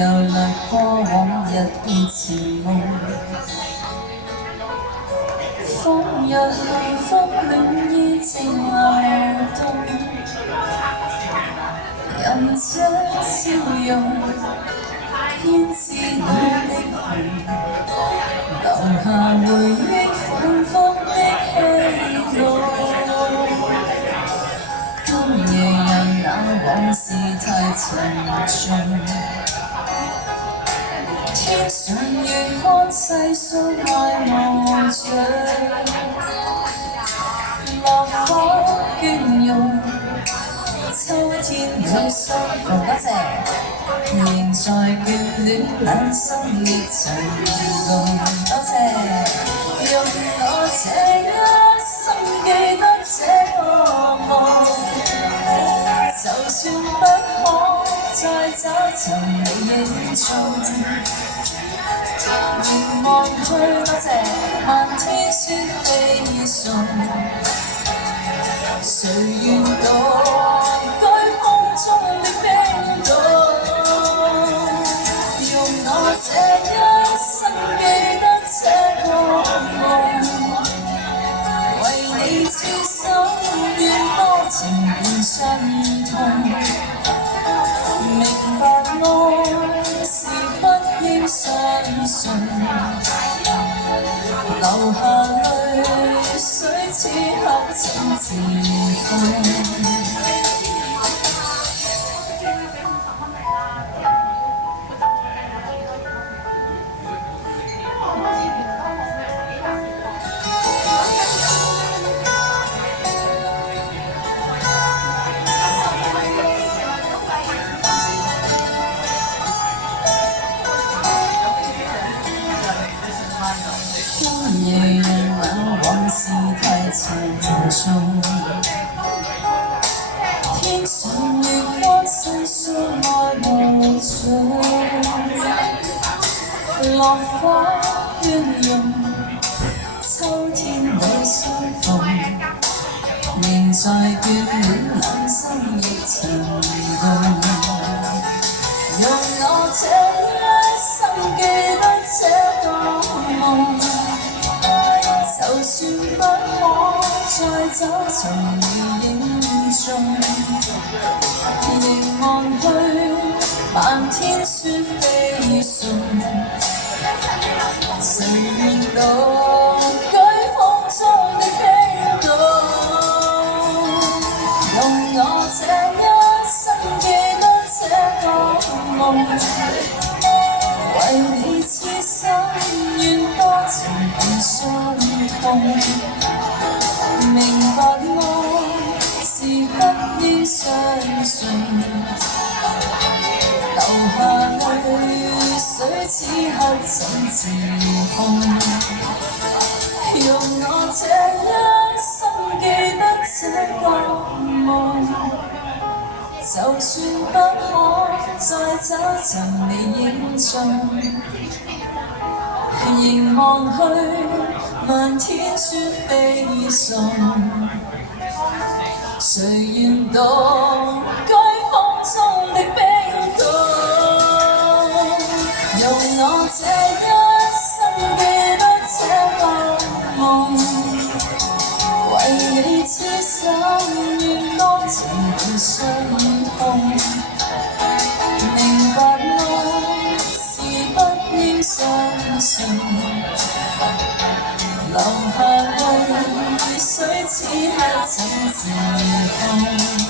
遊掠過往日熱前夢，仿若幸福戀意正流動，任這笑容編織你的夢，留下回憶反覆的戲弄。今夜讓那往事太沉重，天上月光細數愛望着，落花倦容，秋天裏相逢。多謝，仍在眷戀冷心亦沉重。多謝，用我這一生記得這個夢。就算不可再找尋你影蹤，凝望去，多謝漫天雪飛送，誰願獨居風中的冰凍？用我這一生記得這個夢，為你痴心願多情便相通。明白愛是不應相信，流下淚水此刻怎自控？今夜讓那往事太沉重，天上月光細數愛無盡，落花喧容，秋天裏相逢，仍在眷戀冷心亦沉動。用我這一生記得這個夢，就算不可再找尋你影蹤，凝望去漫天雪飛送，誰願獨居風中的冰凍？用我這一生記得這個夢，為你痴心願多情便相通。明白愛是不應相信，流下淚水此刻怎自控？用我這一生記得這個夢，就算不可再找尋你影蹤，凝望去漫天雪飛送，誰願獨居風中的冰凍？用我這一生記得這個夢，為你痴心願多情便相通。明白愛是不應相信，流下淚水此刻怎自控？